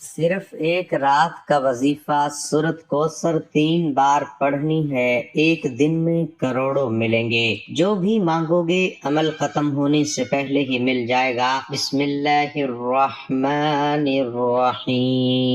صرف ایک رات کا وظیفہ سورۃ کوثر 3 بار پڑھنی ہے، ایک دن میں کروڑوں ملیں گے۔ جو بھی مانگو گے عمل ختم ہونے سے پہلے ہی مل جائے گا۔ بسم اللہ الرحمن الرحیم۔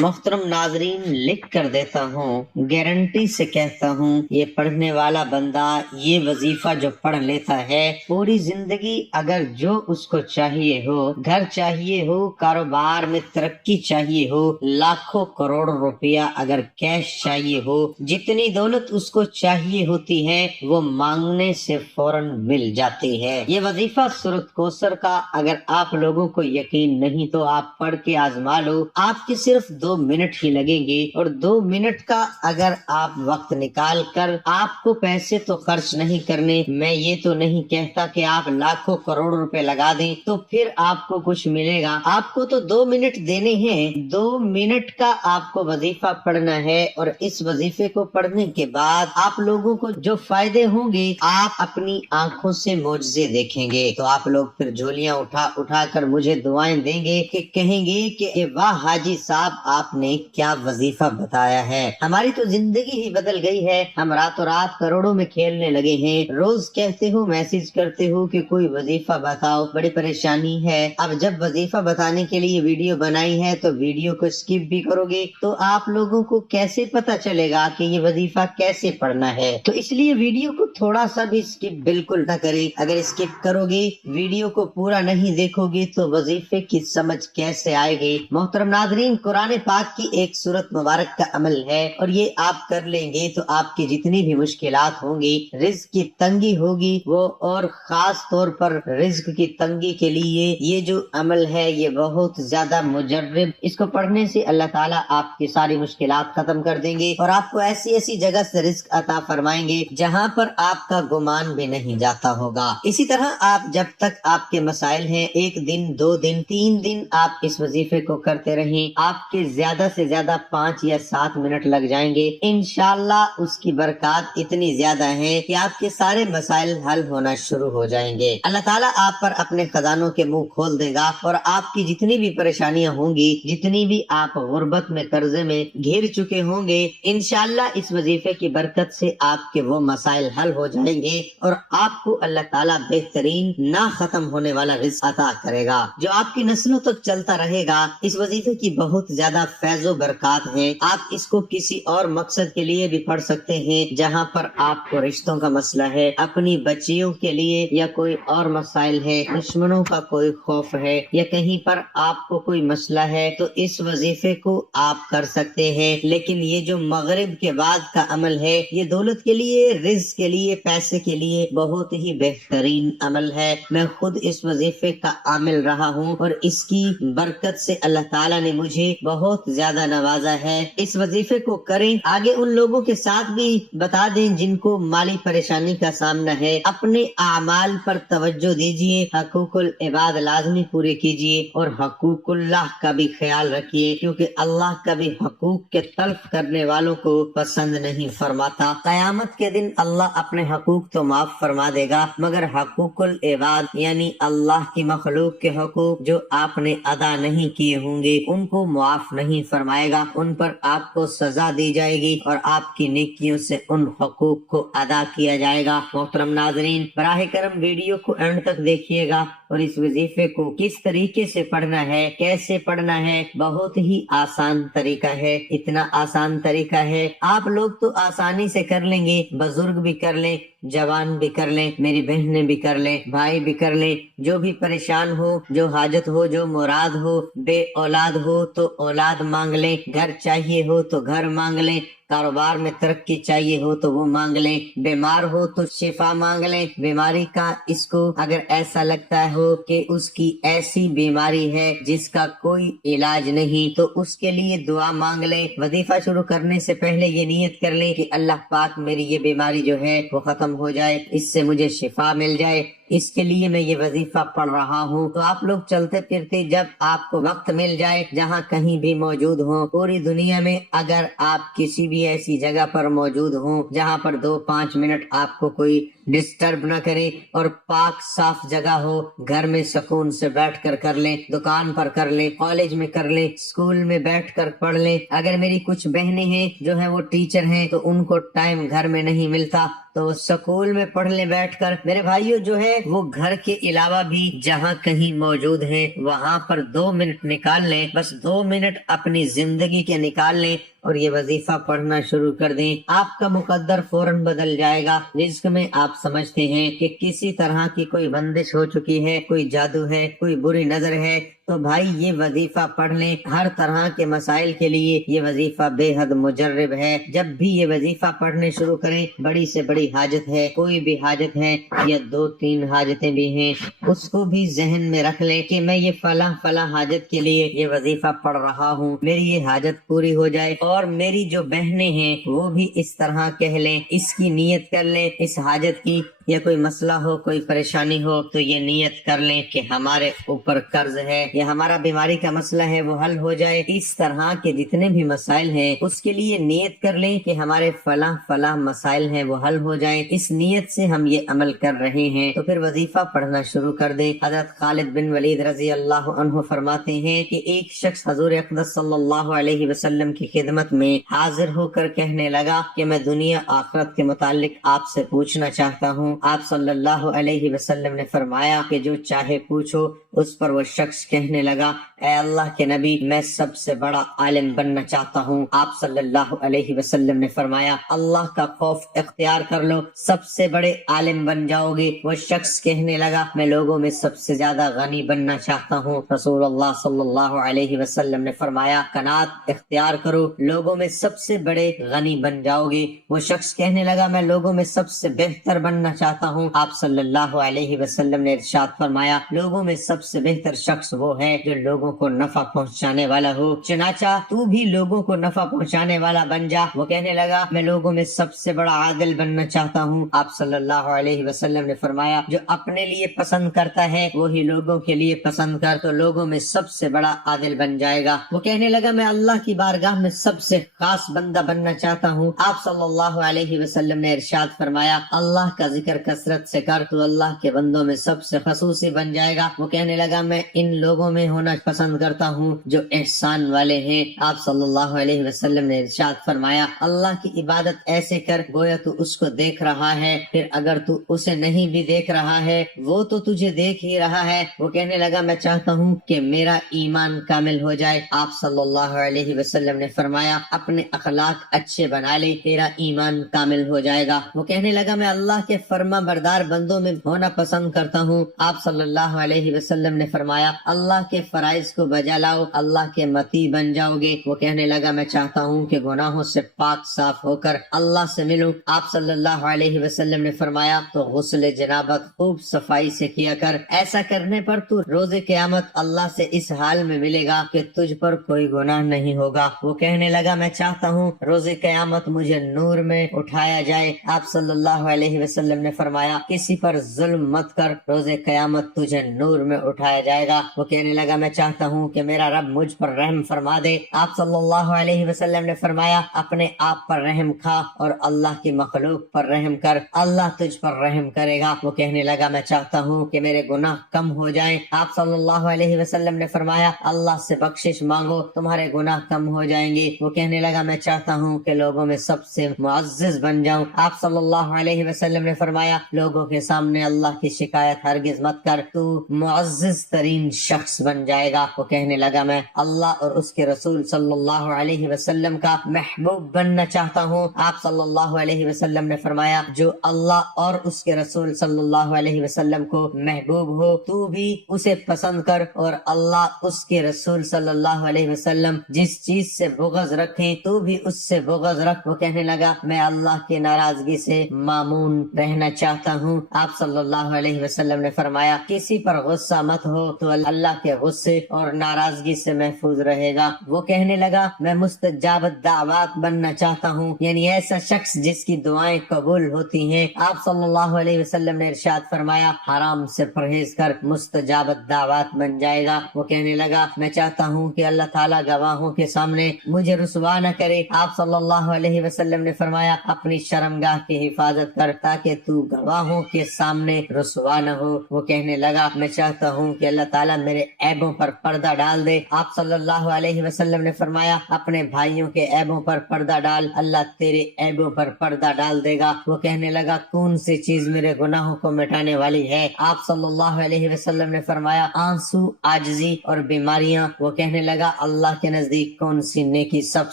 محترم ناظرین، لکھ کر دیتا ہوں، گارنٹی سے کہتا ہوں، یہ پڑھنے والا بندہ یہ وظیفہ جو پڑھ لیتا ہے، پوری زندگی اگر جو اس کو چاہیے ہو، گھر چاہیے ہو، کاروبار میں ترقی چاہیے ہو، لاکھوں کروڑ روپیہ اگر کیش چاہیے ہو، جتنی دولت اس کو چاہیے ہوتی ہے وہ مانگنے سے فوراً مل جاتی ہے۔ یہ وظیفہ سورۃ کوثر کا اگر آپ لوگوں کو یقین نہیں تو آپ پڑھ کے آزما لو، آپ کے صرف 2 منٹ ہی لگیں گے، اور 2 منٹ کا اگر آپ وقت نکال کر، آپ کو پیسے تو خرچ نہیں کرنے، میں یہ تو نہیں کہتا کہ آپ لاکھوں کروڑ روپے لگا دیں تو پھر آپ کو کچھ ملے گا، آپ کو تو 2 منٹ دینے ہیں۔ 2 منٹ کا آپ کو وظیفہ پڑھنا ہے، اور اس وظیفے کو پڑھنے کے بعد آپ لوگوں کو جو فائدے ہوں گے، آپ اپنی آنکھوں سے معجزے دیکھیں گے، تو آپ لوگ پھر جھولیاں اٹھا اٹھا کر مجھے دعائیں دیں گے کہ کہیں گے کہ واہ حاجی صاحب آپ نے کیا وظیفہ بتایا ہے، ہماری تو زندگی ہی بدل گئی ہے، ہم راتوں رات کروڑوں میں کھیلنے لگے ہیں۔ روز کہتے ہو، میسج کرتے ہو کہ کوئی وظیفہ بتاؤ، بڑی پریشانی ہے۔ اب جب وظیفہ بتانے کے لیے ویڈیو بنائی ہے تو ویڈیو کو سکپ بھی کرو گے تو آپ لوگوں کو کیسے پتا چلے گا کہ یہ وظیفہ کیسے پڑھنا ہے؟ تو اس لیے ویڈیو کو تھوڑا سا بھی سکپ بالکل نہ کریں۔ اگر سکپ کرو گے، ویڈیو کو پورا نہیں دیکھو گے تو وظیفے کی سمجھ کیسے آئے گی؟ محترم ناظرین، قرآن پاک کی ایک سورت مبارک کا عمل ہے، اور یہ آپ کر لیں گے تو آپ کی جتنی بھی مشکلات ہوں گی، رزق کی تنگی ہوگی وہ، اور خاص طور پر رزق کی تنگی کے لیے یہ جو عمل ہے یہ بہت زیادہ مجرب، اس کو پڑھنے سے اللہ تعالیٰ آپ کی ساری مشکلات ختم کر دیں گے، اور آپ کو ایسی ایسی جگہ سے رزق عطا فرمائیں گے جہاں پر آپ کا گمان بھی نہیں جاتا ہوگا۔ اسی طرح آپ جب تک آپ کے مسائل ہیں، 1 دن 2 دن 3 دن آپ اس وظیفے کو کرتے رہیں، آپ کے زیادہ سے زیادہ 5 یا 7 منٹ لگ جائیں گے، انشاءاللہ اس کی برکات اتنی زیادہ ہیں کہ آپ کے سارے مسائل حل ہونا شروع ہو جائیں گے۔ اللہ تعالیٰ آپ پر اپنے خزانوں کے منہ کھول دے گا، اور آپ کی جتنی بھی پریشانیاں ہوں گی، جتنی بھی آپ غربت میں قرضے میں گھر چکے ہوں گے، انشاءاللہ اس وظیفے کی برکت سے آپ کے وہ مسائل حل ہو جائیں گے، اور آپ کو اللہ تعالیٰ بہترین نہ ختم ہونے والا رزق عطا کرے گا جو آپ کی نسلوں تک چلتا رہے گا۔ اس وظیفے کی بہت زیادہ فیض و برکات ہیں، آپ اس کو کسی اور مقصد کے لیے بھی پڑھ سکتے ہیں، جہاں پر آپ کو رشتوں کا مسئلہ ہے، اپنی بچیوں کے لیے، یا کوئی اور مسائل ہے، دشمنوں کا کوئی خوف ہے، یا کہیں پر آپ کو کوئی مسئلہ ہے، تو اس وظیفے کو آپ کر سکتے ہیں۔ لیکن یہ جو مغرب کے بعد کا عمل ہے، یہ دولت کے لیے، رزق کے لیے، پیسے کے لیے بہت ہی بہترین عمل ہے۔ میں خود اس وظیفے کا عامل رہا ہوں، اور اس کی برکت سے اللہ تعالیٰ نے مجھے بہت زیادہ نوازا ہے۔ اس وظیفے کو کریں، آگے ان لوگوں کے ساتھ بھی بتا دیں جن کو مالی پریشانی کا سامنا ہے، اپنے اعمال پر توجہ دیجیے، حقوق العباد لازمی پورے کیجیے، اور حقوق اللہ کا بھی خیال رکھیے، کیونکہ اللہ کبھی حقوق کے تلف کرنے والوں کو پسند نہیں فرماتا۔ قیامت کے دن اللہ اپنے حقوق تو معاف فرما دے گا، مگر حقوق العباد یعنی اللہ کی مخلوق کے حقوق جو آپ نے ادا نہیں کیے ہوں گے، ان کو معاف نہیں فرمائے گا، ان پر آپ کو سزا دی جائے گی، اور آپ کی نیکیوں سے ان حقوق کو ادا کیا جائے گا۔ محترم ناظرین، براہ کرم ویڈیو کو اینڈ تک دیکھیے گا، اور اس وظیفے کو کس طریقے سے پڑھنا ہے، کیسے پڑھنا ہے، بہت ہی آسان طریقہ ہے، اتنا آسان طریقہ ہے آپ لوگ تو آسانی سے کر لیں گے، بزرگ بھی کر لیں، جوان بھی کر لیں، میری بہنیں بھی کر لیں، بھائی بھی کر لیں، جو بھی پریشان ہو، جو حاجت ہو، جو مراد ہو، بے اولاد ہو تو اولاد مانگ لیں، گھر چاہیے ہو تو گھر مانگ لیں، کاروبار میں ترقی چاہیے ہو تو وہ مانگ لیں، بیمار ہو تو شفا مانگ لیں، بیماری کا اس کو اگر ایسا لگتا ہو کہ اس کی ایسی بیماری ہے جس کا کوئی علاج نہیں تو اس کے لیے دعا مانگ لیں۔ وظیفہ شروع کرنے سے پہلے یہ نیت کر لیں کہ اللہ پاک میری یہ بیماری جو ہے وہ ختم ہو جائے، اس سے مجھے شفا مل جائے، اس کے لیے میں یہ وظیفہ پڑھ رہا ہوں۔ تو آپ لوگ چلتے پھرتے جب آپ کو وقت مل جائے، جہاں کہیں بھی موجود ہوں پوری دنیا میں، اگر آپ کسی بھی ایسی جگہ پر موجود ہوں جہاں پر 2-5 منٹ آپ کو کوئی ڈسٹرب نہ کرے اور پاک صاف جگہ ہو، گھر میں سکون سے بیٹھ کر لیں، دکان پر کر لیں، کالج میں کر لیں، اسکول میں بیٹھ کر پڑھ لیں۔ اگر میری کچھ بہنیں ہیں جو ہیں وہ ٹیچر ہیں تو ان کو ٹائم گھر میں نہیں ملتا تو وہ سکول میں پڑھ لیں بیٹھ کر۔ میرے بھائیو جو ہے وہ گھر کے علاوہ بھی جہاں کہیں موجود ہیں وہاں پر 2 منٹ نکال لیں، بس 2 منٹ اپنی زندگی کے نکال لیں اور یہ وظیفہ پڑھنا شروع کر دیں۔ آپ کا مقدر فوراً بدل جائے گا۔ رزق میں آپ سمجھتے ہیں کہ کسی طرح کی کوئی بندش ہو چکی ہے، کوئی جادو ہے، کوئی بری نظر ہے، تو بھائی یہ وظیفہ پڑھ لیں۔ ہر طرح کے مسائل کے لیے یہ وظیفہ بے حد مجرب ہے۔ جب بھی یہ وظیفہ پڑھنے شروع کریں، بڑی سے بڑی حاجت ہے، کوئی بھی حاجت ہے یا 2-3 حاجتیں بھی ہیں، اس کو بھی ذہن میں رکھ لیں کہ میں یہ فلاں حاجت کے لیے یہ وظیفہ پڑھ رہا ہوں، میری یہ حاجت پوری ہو جائے۔ اور میری جو بہنیں ہیں وہ بھی اس طرح کہہ لیں، اس کی نیت کر لیں، اس حاجت کی، یا کوئی مسئلہ ہو، کوئی پریشانی ہو تو یہ نیت کر لیں کہ ہمارے اوپر قرض ہے یا ہمارا بیماری کا مسئلہ ہے وہ حل ہو جائے۔ اس طرح کے جتنے بھی مسائل ہیں اس کے لیے نیت کر لیں کہ ہمارے فلاں مسائل ہیں وہ حل ہو جائیں۔ اس نیت سے ہم یہ عمل کر رہے ہیں تو پھر وظیفہ پڑھنا شروع کر دیں۔ حضرت خالد بن ولید رضی اللہ عنہ فرماتے ہیں کہ ایک شخص حضور اقدس صلی اللہ علیہ وسلم کی خدمت میں حاضر ہو کر کہنے لگا کہ میں دنیا آخرت کے متعلق آپ سے پوچھنا چاہتا ہوں۔ آپ صلی اللہ علیہ وسلم نے فرمایا کہ جو چاہے پوچھو۔ اس پر وہ شخص کہنے لگا، اے اللہ کے نبی، میں سب سے بڑا عالم بننا چاہتا ہوں۔ آپ صلی اللہ علیہ وسلم نے فرمایا، اللہ کا خوف اختیار کر لو، سب سے بڑے عالم بن جاؤ گے۔ وہ شخص کہنے لگا، میں لوگوں میں سب سے زیادہ غنی بننا چاہتا ہوں۔ رسول اللہ صلی اللہ علیہ وسلم نے فرمایا، قناعت اختیار کرو، لوگوں میں سب سے بڑے غنی بن جاؤ گے۔ وہ شخص کہنے لگا، میں لوگوں میں سب سے بہتر بننا چاہتا ہوں۔ آپ صلی اللہ علیہ وسلم نے ارشاد فرمایا، لوگوں میں سب سے بہتر شخص وہ ہے جو لوگوں کو نفع پہنچانے والا ہو، چنانچہ تو بھی لوگوں کو نفع پہنچانے والا بن جا۔ وہ کہنے لگا، میں لوگوں میں سب سے بڑا عادل بننا چاہتا ہوں۔ آپ صلی اللہ علیہ وسلم نے فرمایا، جو اپنے لیے پسند کرتا ہے وہی لوگوں کے لیے پسند کر، تو لوگوں میں سب سے بڑا عادل بن جائے گا۔ وہ کہنے لگا، میں اللہ کی بارگاہ میں سب سے خاص بندہ بننا چاہتا ہوں۔ آپ صلی اللہ علیہ وسلم نے ارشاد فرمایا، اللہ کا ذکر کثرت سے کر تو اللہ کے بندوں میں سب سے خصوصی بن جائے گا۔ وہ کہنے لگا، میں ان لوگوں میں ہونا پسند کرتا ہوں جو احسان والے ہیں۔ آپ صلی اللہ علیہ وسلم نے ارشاد فرمایا، اللہ کی عبادت ایسے کر گویا تو اس کو دیکھ رہا ہے، پھر اگر تو اسے نہیں بھی دیکھ رہا ہے وہ تو تجھے دیکھ ہی رہا ہے۔ وہ کہنے لگا، میں چاہتا ہوں کہ میرا ایمان کامل ہو جائے۔ آپ صلی اللہ علیہ وسلم نے فرمایا، اپنے اخلاق اچھے بنا لے، تیرا ایمان کامل ہو جائے گا۔ وہ کہنے لگا، میں اللہ کے فرما بردار بندوں میں ہونا پسند کرتا ہوں۔ آپ صلی اللہ علیہ وسلم نے فرمایا، اللہ کے فرائض کو بجا لاؤ، اللہ کے متی بن جاؤ گے۔ وہ کہنے لگا، میں چاہتا ہوں کہ گناہوں سے پاک صاف ہو کر اللہ سے ملوں۔ آپ صلی اللہ علیہ وسلم نے فرمایا، تو غسل جنابت خوب صفائی سے کیا کر، ایسا کرنے پر تو روز قیامت اللہ سے اس حال میں ملے گا کہ تجھ پر کوئی گناہ نہیں ہوگا۔ وہ کہنے لگا، میں چاہتا ہوں روز قیامت مجھے نور میں اٹھایا جائے۔ آپ صلی اللہ علیہ وسلم نے فرمایا، کسی پر ظلم مت کر، روز قیامت تجھے نور میں اٹھایا جائے گا۔ وہ کہنے لگا، میں چاہتا ہوں کہ میرا رب مجھ پر رحم فرما دے۔ آپ صلی اللہ علیہ وسلم نے فرمایا، اپنے آپ پر رحم کھا اور اللہ کی مخلوق پر رحم کر، اللہ تجھ پر رحم کرے گا۔ وہ کہنے لگا، میں چاہتا ہوں کہ میرے گناہ کم ہو جائیں۔ آپ صلی اللہ علیہ وسلم نے فرمایا، اللہ سے بخشش مانگو، تمہارے گناہ کم ہو جائیں گے۔ وہ کہنے لگا، میں چاہتا ہوں کہ لوگوں میں سب سے معزز بن جاؤں۔ آپ صلی اللہ علیہ وسلم نے فرمایا، لوگوں کے سامنے اللہ کی شکایت ہرگز مت کر، تو معزز ترین شخص بن جائے گا۔ وہ کہنے لگا، میں اللہ اور اس کے رسول صلی اللہ علیہ وسلم کا محبوب بننا چاہتا ہوں۔ آپ صلی اللہ علیہ وسلم نے فرمایا، جو اللہ اور اس کے رسول صلی اللہ علیہ وسلم کو محبوب ہو تو بھی اسے پسند کر، اور اللہ اس کے رسول صلی اللہ علیہ وسلم جس چیز سے بغض رکھیں تو بھی اس سے بغض رکھ۔ وہ کہنے لگا، میں اللہ کی ناراضگی سے مامون رہنا چاہتا ہوں۔ آپ صلی اللہ علیہ وسلم نے فرمایا کسی پر غصہ مت ہو تو اللہ کے غصے اور ناراضگی سے محفوظ رہے گا۔ وہ کہنے لگا میں مستجاب الدعوات بننا چاہتا ہوں، یعنی ایسا شخص جس کی دعائیں قبول ہوتی ہیں۔ آپ صلی اللہ علیہ وسلم نے ارشاد فرمایا حرام سے پرہیز کر مستجاب الدعوات بن جائے گا۔ وہ کہنے لگا میں چاہتا ہوں کہ اللہ تعالیٰ گواہوں کے سامنے مجھے رسوا نہ کرے۔ آپ صلی اللہ علیہ وسلم نے فرمایا اپنی شرمگاہ کی حفاظت کر تاکہ تو گواہوں کے سامنے رسوا نہ ہو۔ وہ کہنے لگا میں چاہتا ہوں کہ اللہ تعالیٰ میرے عیبوں پر پردہ ڈال دے۔ آپ صلی اللہ علیہ وسلم نے فرمایا اپنے بھائیوں کے عیبوں پر پردہ ڈال، اللہ تیرے عیبوں پر پردہ ڈال دے گا۔ وہ کہنے لگا کون سی چیز میرے گناہوں کو مٹانے والی ہے؟ آپ صلی اللہ علیہ وسلم نے فرمایا آنسو، عاجزی اور بیماریاں۔ وہ کہنے لگا اللہ کے نزدیک کون سی نیکی سب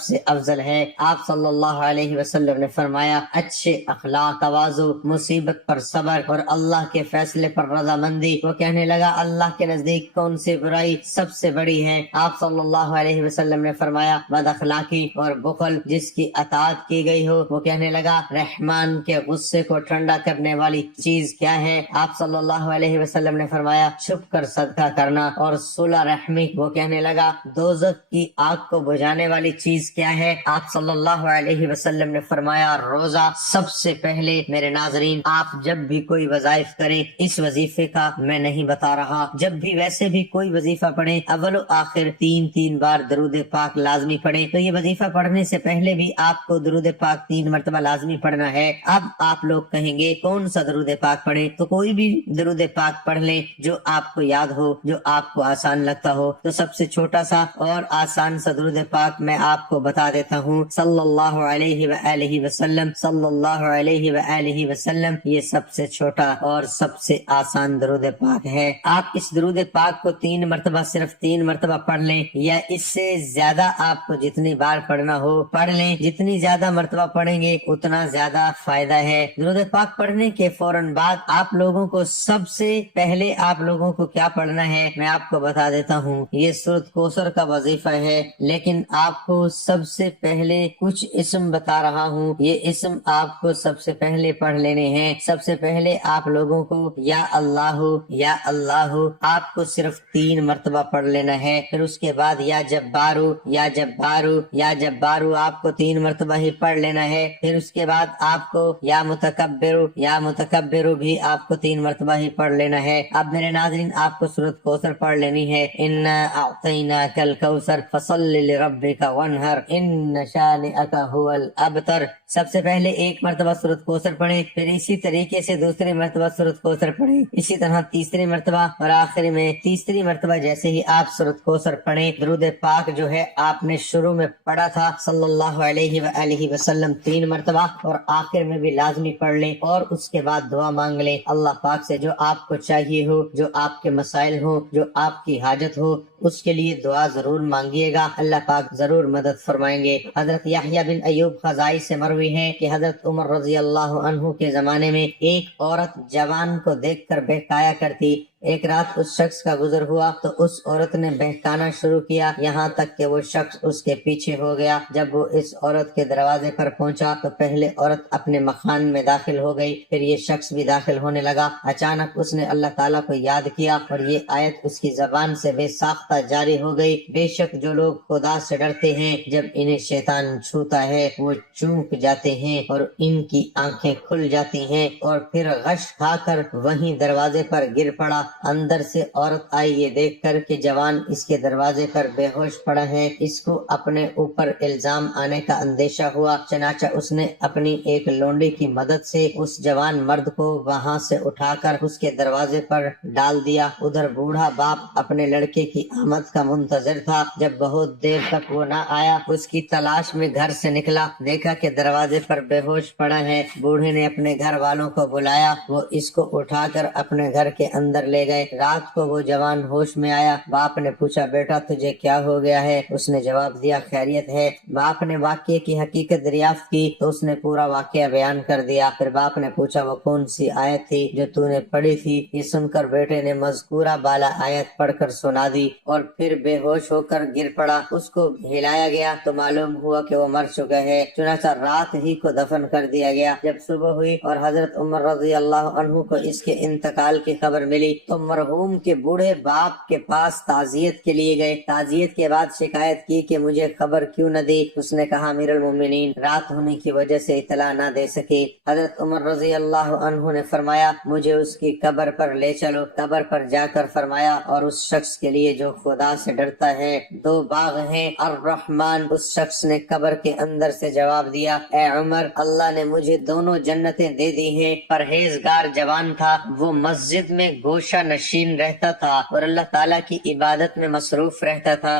سے افضل ہے؟ آپ صلی اللہ علیہ وسلم نے فرمایا اچھے اخلاق، تواضع، مصیبت پر صبر اور اللہ کے فیصلے پر رضامندی۔ وہ کہنے لگا اللہ کے نزدیک کون سی برائی سب سے بڑی ہے؟ آپ صلی اللہ علیہ وسلم نے فرمایا بد اخلاقی اور بخل جس کی اطاعت کی گئی ہو۔ وہ کہنے لگا رحمان کے غصے کو ٹھنڈا کرنے والی چیز کیا ہے؟ آپ صلی اللہ علیہ وسلم نے فرمایا چھپ کر صدقہ کرنا اور صلح رحمی۔ وہ کہنے لگا دوزخ کی آگ کو بجھانے والی چیز کیا ہے؟ آپ صلی اللہ علیہ وسلم نے فرمایا روزہ۔ سب سے پہلے میرے ناظرین آپ جب بھی کوئی وظائف کریں، اس وظیفے کا میں نہیں بتا رہا، جب بھی ویسے بھی کوئی وظیفہ پڑھیں اول و آخر 3 بار درود پاک لازمی پڑھیں۔ تو یہ وظیفہ پڑھنے سے پہلے بھی آپ کو درود پاک 3 مرتبہ لازمی پڑھنا ہے۔ اب آپ لوگ کہیں گے کون سا درود پاک پڑھیں؟ تو کوئی بھی درود پاک پڑھ لیں جو آپ کو یاد ہو، جو آپ کو آسان لگتا ہو۔ تو سب سے چھوٹا سا اور آسان سا درود پاک میں آپ کو بتا دیتا ہوں، صلی اللہ علیہ وآلہ وسلم، صلی اللہ علیہ وآلہ وسلم۔ یہ سب سے چھوٹا اور سب سے آسان درود پاک ہے۔ آپ اس درود پاک کو 3 مرتبہ، صرف 3 مرتبہ پڑھ لیں، یا اس سے زیادہ آپ کو جتنی بار پڑھنا ہو پڑھ لیں۔ جتنی زیادہ مرتبہ پڑھیں گے اتنا زیادہ فائدہ ہے۔ درود پاک پڑھنے کے فوراً بعد آپ لوگوں کو سب سے پہلے آپ لوگوں کو کیا پڑھنا ہے میں آپ کو بتا دیتا ہوں۔ یہ سورۃ کوثر کا وظیفہ ہے، لیکن آپ کو سب سے پہلے کچھ اسم بتا رہا ہوں، یہ اسم آپ کو سب سے پہلے پڑھ لینے ہیں۔ سب سے پہلے آپ لوگوں کو یا اللہ آپ کو صرف 3 مرتبہ پڑھ لینا ہے۔ پھر اس کے بعد یا جبارو آپ کو 3 مرتبہ ہی پڑھ لینا ہے۔ پھر اس کے بعد آپ کو یا متکبر بھی آپ کو 3 مرتبہ ہی پڑھ لینا ہے۔ اب میرے ناظرین آپ کو سورۃ کوثر پڑھ لینی ہے، انا اعطیناک الکوثر فصل لربک وانحر ان شانئک هو الابتر۔ سب سے پہلے 1 مرتبہ سورۃ کوثر پڑھیں، پھر اسی طریقے سے دوسری مرتبہ سورۃ کوثر پڑھیں، اسی طرح تیسری مرتبہ، اور آخر میں تیسری مرتبہ جیسے ہی آپ سورۃ کوثر پڑھیں درود پاک جو ہے آپ نے شروع میں پڑھا تھا صلی اللہ علیہ وآلہ وسلم 3 مرتبہ، اور آخر میں بھی لازمی پڑھ لیں، اور اس کے بعد دعا مانگ لیں اللہ پاک سے جو آپ کو چاہیے ہو، جو آپ کے مسائل ہو، جو آپ کی حاجت ہو، اس کے لیے دعا ضرور مانگیے گا، اللہ پاک ضرور مدد فرمائیں گے۔ حضرت یحییٰ بن ایوب خزائی سے مروی ہے کہ حضرت عمر رضی اللہ عنہ کے زمانے میں ایک عورت جوان کو دیکھ کر بہکایا کرتی۔ ایک رات اس شخص کا گزر ہوا تو اس عورت نے بہکانا شروع کیا، یہاں تک کہ وہ شخص اس کے پیچھے ہو گیا۔ جب وہ اس عورت کے دروازے پر پہنچا تو پہلے عورت اپنے مکان میں داخل ہو گئی، پھر یہ شخص بھی داخل ہونے لگا۔ اچانک اس نے اللہ تعالیٰ کو یاد کیا اور یہ آیت اس کی زبان سے بے ساختہ جاری ہو گئی، بے شک جو لوگ خدا سے ڈرتے ہیں جب انہیں شیطان چھوتا ہے وہ چونک جاتے ہیں اور ان کی آنکھیں کھل جاتی ہیں، اور پھر غش کھا کر وہیں دروازے پر گر پڑا۔ اندر سے عورت آئی، یہ دیکھ کر کہ جوان اس کے دروازے پر بے ہوش پڑا ہے، اس کو اپنے اوپر الزام آنے کا اندیشہ ہوا، چنانچہ اس نے اپنی ایک لونڈی کی مدد سے اس جوان مرد کو وہاں سے اٹھا کر اس کے دروازے پر ڈال دیا۔ ادھر بوڑھا باپ اپنے لڑکے کی آمد کا منتظر تھا، جب بہت دیر تک وہ نہ آیا اس کی تلاش میں گھر سے نکلا، دیکھا کہ دروازے پر بے ہوش پڑا ہے۔ بوڑھے نے اپنے گھر والوں کو بلایا، وہ اس کو اٹھا کر اپنے گھر کے اندر لے لے گئے۔ رات کو وہ جوان ہوش میں آیا۔ باپ نے پوچھا بیٹا تجھے کیا ہو گیا ہے؟ اس نے جواب دیا خیریت ہے۔ باپ نے واقعے کی حقیقت دریافت کی تو اس نے پورا واقعہ بیان کر دیا۔ پھر باپ نے پوچھا وہ کون سی آیت تھی جو تو نے پڑھی تھی؟ یہ سن کر بیٹے نے مذکورہ بالا آیت پڑھ کر سنا دی اور پھر بے ہوش ہو کر گر پڑا۔ اس کو ہلایا گیا تو معلوم ہوا کہ وہ مر چکا ہے، چنانچہ رات ہی کو دفن کر دیا گیا۔ جب صبح ہوئی اور حضرت عمر رضی اللہ عنہ کو اس کے انتقال کی خبر ملی تو مرحوم کے بوڑھے باپ کے پاس تعزیت کے لیے گئے۔ تعزیت کے بعد شکایت کی کہ مجھے خبر کیوں نہ دی؟ اس نے کہا امیر المومنین رات ہونے کی وجہ سے اطلاع نہ دے سکے۔ حضرت عمر رضی اللہ عنہ نے فرمایا مجھے اس کی قبر پر لے چلو۔ قبر پر جا کر فرمایا اور اس شخص کے لیے جو خدا سے ڈرتا ہے 2 باغ ہیں الرحمن۔ اس شخص نے قبر کے اندر سے جواب دیا اے عمر اللہ نے مجھے دونوں جنتیں دے دی ہیں۔ پرہیزگار جوان تھا، وہ مسجد میں گوشہ نشین رہتا تھا اور اللہ تعالیٰ کی عبادت میں مصروف رہتا تھا۔